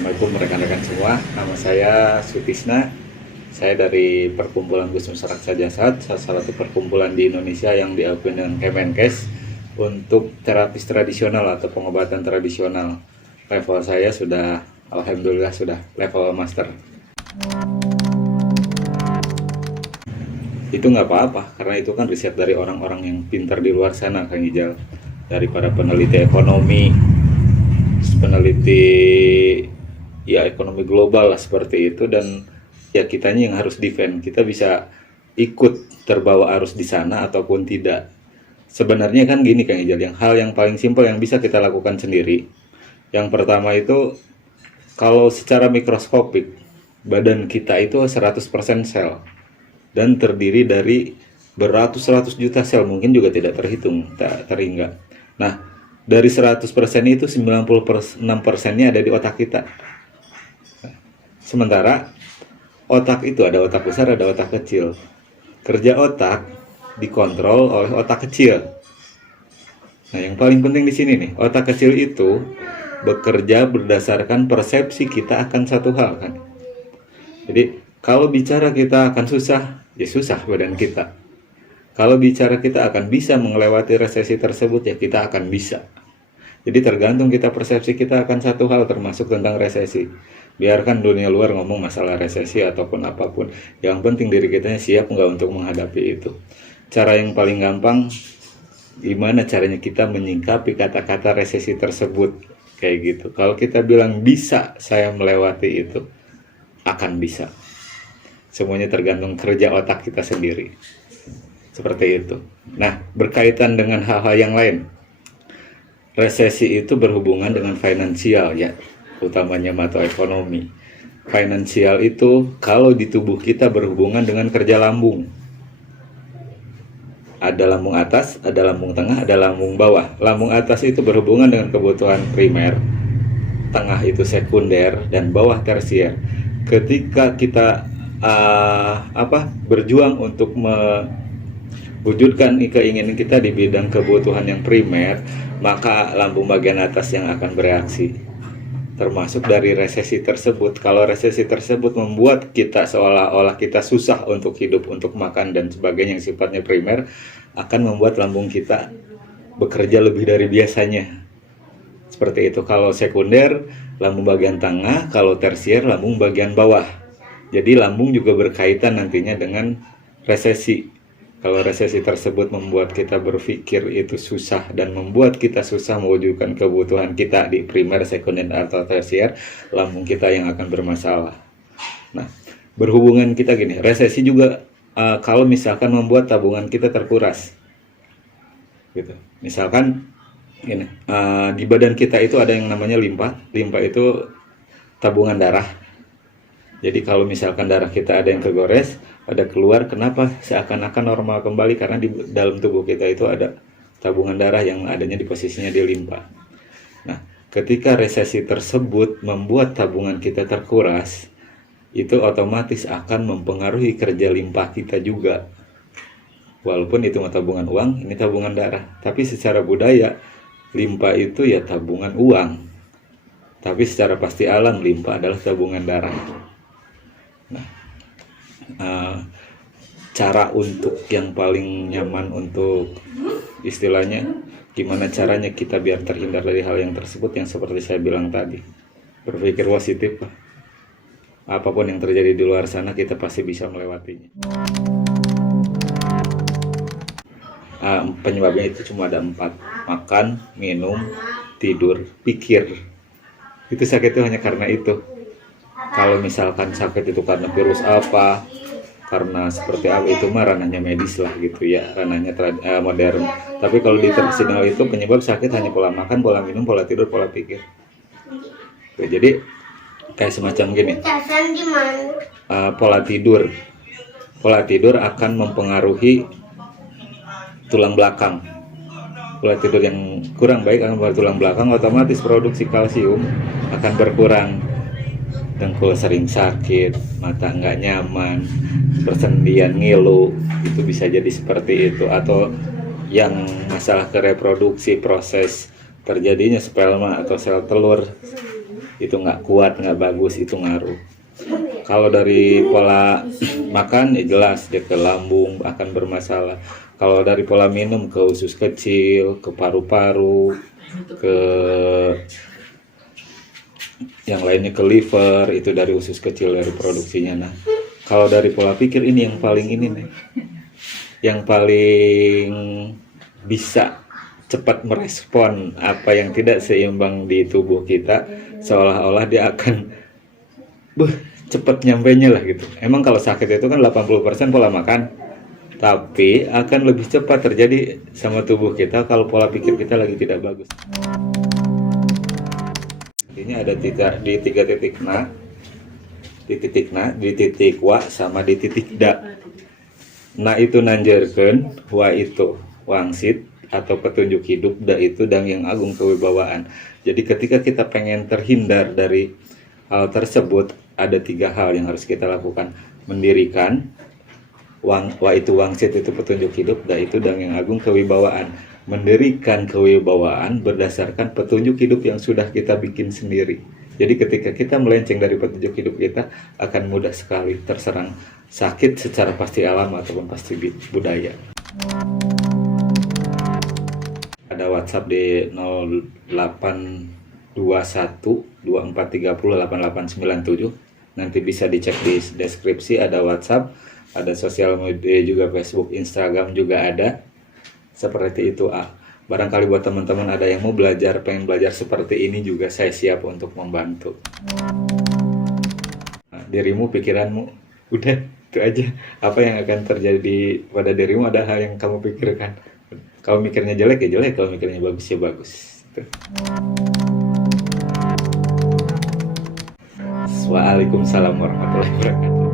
Assalamualaikum rekan-rekan semua, nama saya Sutisna. Saya dari Perkumpulan Gus Nusaraksa Jasad, salah satu perkumpulan di Indonesia yang diakui dengan Kemenkes untuk terapis tradisional atau pengobatan tradisional. Level saya sudah, alhamdulillah sudah level master. Itu nggak apa-apa, karena itu kan riset dari orang-orang yang pintar di luar sana, Kang Ijal. Dari para peneliti ekonomi, peneliti ya ekonomi global lah seperti itu, dan ya kitanya yang harus defend. Kita bisa ikut terbawa arus di sana ataupun tidak. Sebenarnya kan gini Kang Ijal, yang hal yang paling simpel yang bisa kita lakukan sendiri. Yang pertama itu, kalau secara mikroskopik badan kita itu 100% sel dan terdiri dari beratus-ratus juta sel, mungkin juga tidak terhitung, tak terhingga. Nah, dari 100% itu 96%-nya ada di otak kita. Sementara otak itu ada otak besar, ada otak kecil. Kerja otak dikontrol oleh otak kecil. Nah, yang paling penting di sini nih, otak kecil itu bekerja berdasarkan persepsi kita akan satu hal kan. Jadi, kalau bicara kita akan susah, ya susah badan kita. Kalau bicara kita akan bisa melewati resesi tersebut, ya kita akan bisa. Jadi tergantung kita persepsi kita akan satu hal, termasuk tentang resesi. Biarkan dunia luar ngomong masalah resesi ataupun apapun. Yang penting diri kita siap nggak untuk menghadapi itu. Cara yang paling gampang, gimana caranya kita menyingkapi kata-kata resesi tersebut. Kayak gitu. Kalau kita bilang bisa saya melewati itu, akan bisa. Semuanya tergantung kerja otak kita sendiri. Seperti itu. Nah, berkaitan dengan hal-hal yang lain. Resesi itu berhubungan dengan finansial ya, utamanya mata ekonomi. Finansial itu kalau di tubuh kita berhubungan dengan kerja lambung. Ada lambung atas, ada lambung tengah, ada lambung bawah. Lambung atas itu berhubungan dengan kebutuhan primer, tengah itu sekunder, dan bawah tersier. Ketika kita berjuang untuk wujudkan keinginan kita di bidang kebutuhan yang primer, maka lambung bagian atas yang akan bereaksi, termasuk dari resesi tersebut. Kalau resesi tersebut membuat kita seolah-olah kita susah untuk hidup, untuk makan dan sebagainya yang sifatnya primer, akan membuat lambung kita bekerja lebih dari biasanya. Seperti itu. Kalau sekunder, lambung bagian tengah. Kalau tersier, lambung bagian bawah. Jadi lambung juga berkaitan nantinya dengan resesi. Kalau resesi tersebut membuat kita berpikir itu susah dan membuat kita susah mewujudkan kebutuhan kita di primer, sekunder, atau tersier, lambung kita yang akan bermasalah. Nah, berhubungan kita gini, resesi juga kalau misalkan membuat tabungan kita terkuras. Gitu. Misalkan gini, di badan kita itu ada yang namanya limpa. Limpa itu tabungan darah. Jadi kalau misalkan darah kita ada yang kegores, ada keluar, kenapa seakan-akan normal kembali? Karena di dalam tubuh kita itu ada tabungan darah yang adanya di posisinya di limpa. Nah, ketika resesi tersebut membuat tabungan kita terkuras, itu otomatis akan mempengaruhi kerja limpa kita juga. Walaupun itu tabungan uang, ini tabungan darah. Tapi secara budaya, limpa itu ya tabungan uang. Tapi secara pasti alam, limpa adalah tabungan darah. Nah, cara untuk yang paling nyaman untuk istilahnya gimana caranya kita biar terhindar dari hal yang tersebut, yang seperti saya bilang tadi, berpikir positif. Apapun yang terjadi di luar sana kita pasti bisa melewatinya. Penyebabnya itu cuma ada 4: makan, minum, tidur, pikir. Itu sakit itu hanya karena itu. Kalau misalkan sakit itu karena virus apa, karena seperti apa, itu mah ranahnya medis lah gitu ya, ranahnya modern. Tapi kalau di tradisional itu penyebab sakit hanya pola makan, pola minum, pola tidur, pola pikir. Oke, jadi kayak semacam gini, pola tidur akan mempengaruhi tulang belakang. Pola tidur yang kurang baik akan mempengaruhi tulang belakang, otomatis produksi kalsium akan berkurang. Dengkul sering sakit, mata nggak nyaman, persendian, ngilu, itu bisa jadi seperti itu. Atau yang masalah ke reproduksi, proses terjadinya sperma atau sel telur itu nggak kuat, nggak bagus, itu ngaruh. Kalau dari pola makan ya jelas dia ke lambung akan bermasalah. Kalau dari pola minum ke usus kecil, ke paru-paru, ke yang lainnya ke liver, itu dari usus kecil, dari produksinya. Nah, kalau dari pola pikir ini yang paling ini nih, yang paling bisa cepat merespon apa yang tidak seimbang di tubuh kita, seolah-olah dia akan cepat nyampainya lah gitu. Emang kalau sakit itu kan 80% pola makan, tapi akan lebih cepat terjadi sama tubuh kita kalau pola pikir kita lagi tidak bagus. Ini ada di tiga titik nah, di titik nah, di titik wa, sama di titik da. Nah itu nanjerkeun, wa itu wangsit atau petunjuk hidup, da itu dang yang agung kewibawaan. Jadi ketika kita pengen terhindar dari hal tersebut, ada 3 hal yang harus kita lakukan. Mendirikan, wa itu wangsit itu petunjuk hidup, da itu dang yang agung kewibawaan. Mendirikan kewibawaan berdasarkan petunjuk hidup yang sudah kita bikin sendiri. Jadi ketika kita melenceng dari petunjuk hidup kita, akan mudah sekali terserang sakit secara pasti alam ataupun pasti budaya. Ada WhatsApp di 0821 2430 8897. Nanti bisa dicek di deskripsi, ada WhatsApp, ada sosial media juga, Facebook, Instagram juga ada. Seperti itu. Barangkali buat teman-teman ada yang mau belajar, pengen belajar seperti ini juga, saya siap untuk membantu. Nah, dirimu, pikiranmu, udah itu aja. Apa yang akan terjadi pada dirimu, ada hal yang kamu pikirkan. Kalau mikirnya jelek ya jelek, kalau mikirnya bagus ya bagus. Waalaikumsalam warahmatullahi wabarakatuh.